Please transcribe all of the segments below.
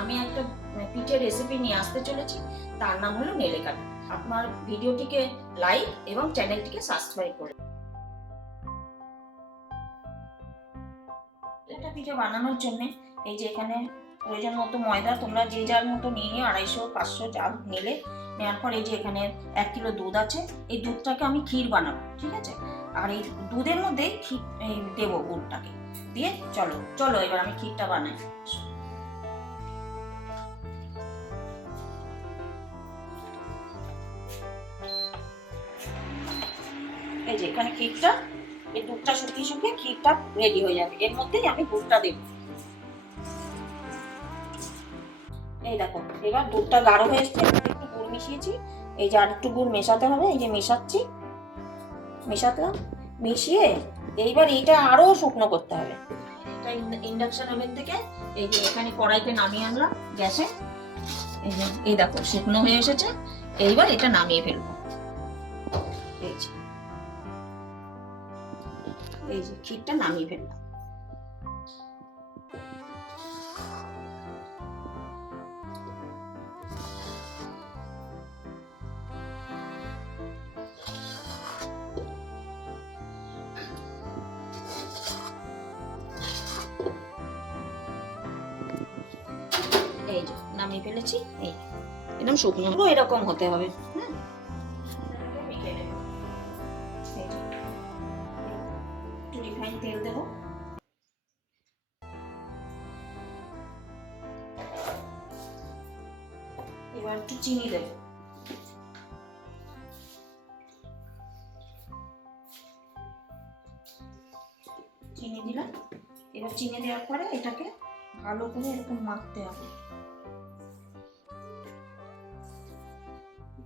আমি একটা পিঠের রেসিপি নিয়ে আসতে চলেছি, তার নাম হলো নেলে কাটা। আপনার ভিডিওটিকে লাইক এবং চ্যানেলটিকে সাবস্ক্রাইব করে। এটা পিঠে বানানোর জন্য এই যে এখানে প্রয়োজন মতো ময়দা, তোমরা যে যার মতো নিয়ে নিও, 250-500 যা নিলে। নেওয়ার পর এই যে এখানে 1 কিলো দুধ আছে, এই দুধটাকে আমি ক্ষীর বানাবো, ঠিক আছে। আর এই দুধের মধ্যে ক্ষীর দেবো, গুড়টাকে দিয়ে। চলো চলো এবার আমি ক্ষীরটা বানাই। এই যে এখানে ক্ষীরটা, এই দুধটা শুকিয়ে শুকিয়ে ক্ষীরটা রেডি হয়ে যাবে। এর মধ্যেই আমি দুধটা দেবো। এই দেখো এবার দুধটা গাঢ় হয়ে এসছে, একটু গুড় মিশিয়েছি। এই যে আর একটু গুড় মেশাতে হবে, এই যে মেশাচ্ছি, মেশাতাম, মিশিয়ে এইবার এইটা আরো শুকনো করতে হবে। এটা ইন্ডাকশন ওভেন থেকে এই যে এখানে কড়াইতে নামিয়ে আনলাম গ্যাসে। এই যে এই দেখো শুকনো হয়ে এসেছে। এইবার এটা নামিয়ে ফেলবো। এই যে এই যে ক্ষীরটা নামিয়ে ফেললাম। এই যে নামিয়ে ফেলেছি। এই একদম শুকনো এরকম হতে হবে। হ্যাঁ, একটু রিফাইন তেল দেবো। এবার একটু চিনি দেবো। চিনি দিলাম। এবার চিনি দেওয়ার পরে এটাকে ভালো করে এরকম মাখতে হবে।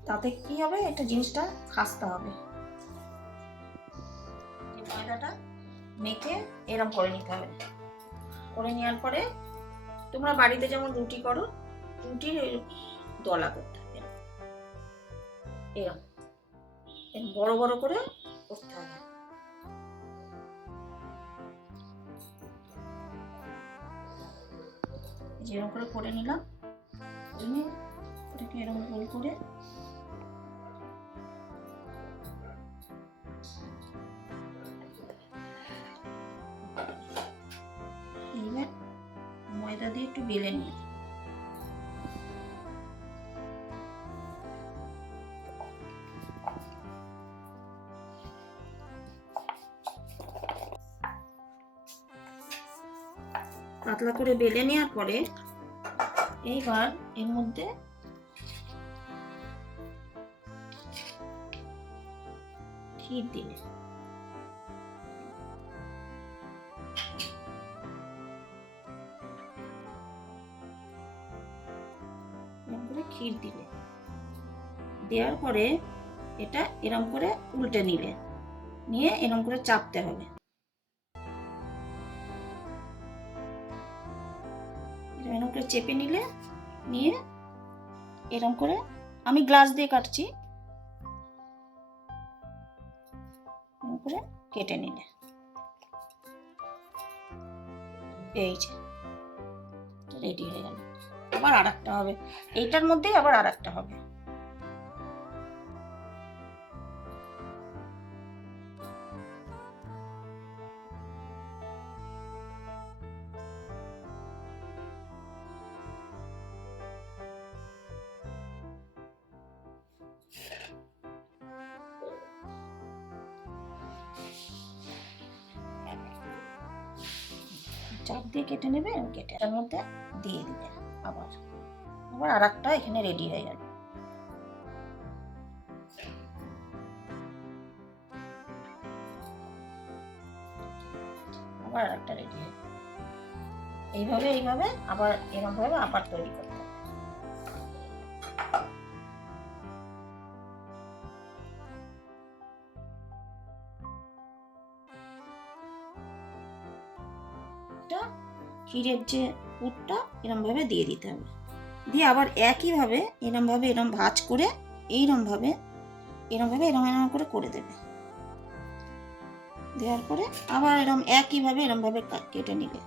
তাতে কি হবে, এটা জিনিসটা খাস্তা হবে। ময়দাটা মেখে এরম করে নিতে হবে। করে নেওয়ার পরে তোমরা বাড়িতে যেমন রুটি করো, রুটির দলা করতে হবে। এরম বড় বড় করে করতে হবে। যেরকম করে নিলাম, এটাকে এরকম গোল করে এইবার ময়দা দিয়ে একটু বেলে নিই। পাতলা করে বেলে নেওয়ার পরে এইবার এর মধ্যে ক্ষীর দিলে, ক্ষীর দিলে, দেওয়ার পরে এটা এরম করে উল্টে নিলে, নিয়ে এরম করে চাপতে হবে। এরকম করে চেপে নিলে, নিয়ে এরকম করে আমি গ্লাস দিয়ে কাটছি, এরকম করে কেটে নিলে এই যে রেডি হয়ে গেল। আবার আর একটা হবে, এইটার মধ্যেই আবার আর একটা হবে। চাপ দিয়ে কেটে নেবে, কেটে এর মধ্যে দিয়ে দিবে। আবার আবার আর একটা এখানে রেডি হয়ে গেল। আবার আর একটা রেডি হয়ে, এইভাবে এইভাবে আবার এরকম ভাবে আবার তৈরি করতে হবে। ক্ষীরের যে পুরটা এরম ভাবে দিয়ে দিতে হবে, দিয়ে আবার একইভাবে এরম ভাবে এরম ভাঁজ করে এইরম ভাবে এরম ভাবে এরম এরম করে করে দেবে। দেওয়ার পরে আবার এরম একইভাবে এরম ভাবে কেটে নিবে।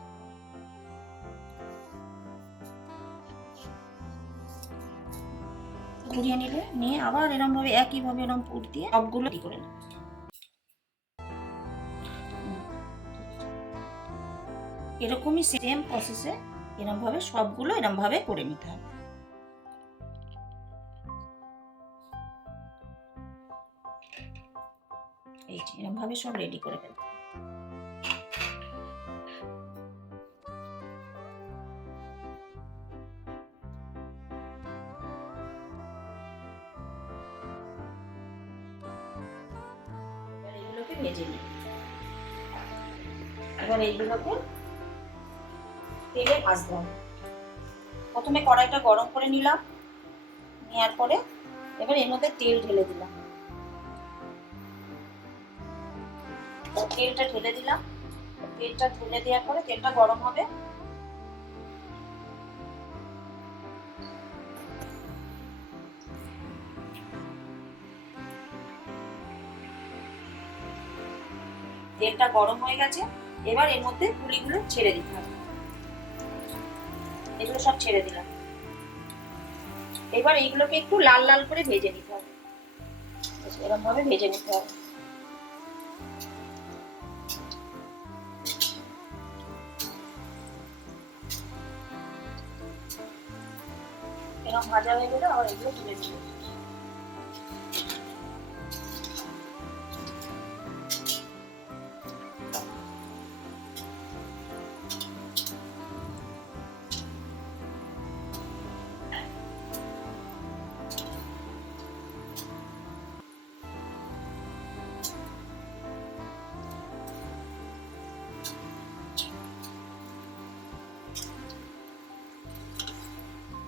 পুড়িয়ে নিলে নিয়ে আবার এরকম ভাবে একইভাবে এরকম পুর দিয়ে সবগুলো রেডি করে নেব। এরকমই সেম প্রসেসে এরকম ভাবে সবগুলো এরকম ভাবে করে নিতে হবে। এই যে এরকম ভাবে সব রেডি করে ফেলতে হবে। এগুলোকে ভেজে নিই। এবার এইগুলোকে তেলে ভাজতে হবে। প্রথমে কড়াইটা গরম করে নিলাম, নেওয়ার পরে এবার এর মধ্যে তেল ঢেলে দিলাম। তেলটা ঢেলে দিলাম। তেলটা ঢেলে দেওয়ার পরে তেলটা গরম হবে। তেলটা গরম হয়ে গেছে, এবার এর মধ্যে পুরিগুলো ছেড়ে দিতে হবে। এগুলো সব ছেড়ে দিলাম। এবার এইগুলোকে একটু লাল লাল করে ভেজে নিতে হবে। এরকম ভাবে ভেজে নিতে হবে। এরকম ভাজা হয়ে গেলে আবার এগুলো তুলে দিতে হবে।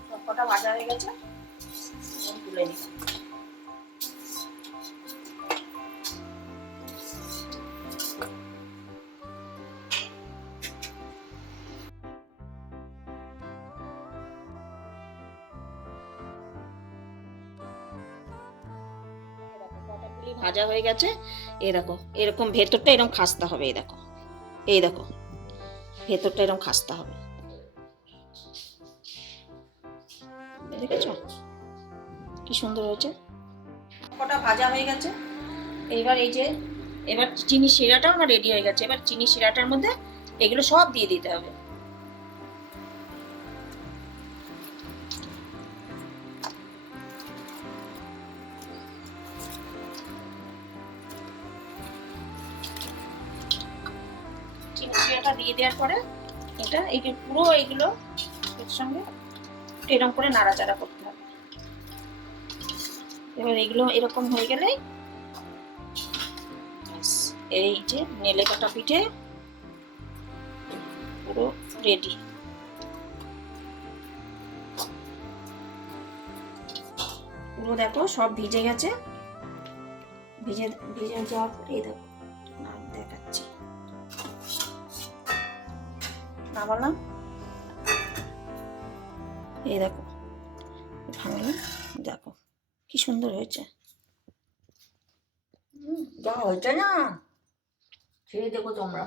সবকটা ভাজা হয়ে গেছে, তুলে নিলাম। ভাজা হয়ে গেছে, এই দেখো এরকম ভেতরটা এরকম খাস্তা হবে। এই দেখো, এই দেখো ভেতরটা এরকম খাস্তা হবে, দেখেছো কি সুন্দর হয়েছে। কটা ভাজা হয়ে গেছে। এইবার এই যে এবার চিনি শিরাটাও আমার রেডি হয়ে গেছে। এবার চিনি শিরাটার মধ্যে এগুলো সব দিয়ে দিতে হবে। চিনি শিরাটা দিয়ে দেওয়ার পরে এটা এই যে পুরো এইগুলো এর সঙ্গে এরকম করে নাড়াচাড়া করতে হবে। এবার এগুলো এরকম হয়ে গেলেই এই যে নেলে কাটা পিঠে পুরো রেডি। পুরো দেখো সব ভিজে গেছে। ভিজে ভিজে যাওয়ার পরে এই দেখো দেখাচ্ছি, নামালাম। এই দেখো ভাঙলাম, দেখো কি সুন্দর হয়েছে। যা হয়েছে না, খেয়ে দেখো তোমরা,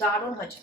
দারুণ হয়েছে।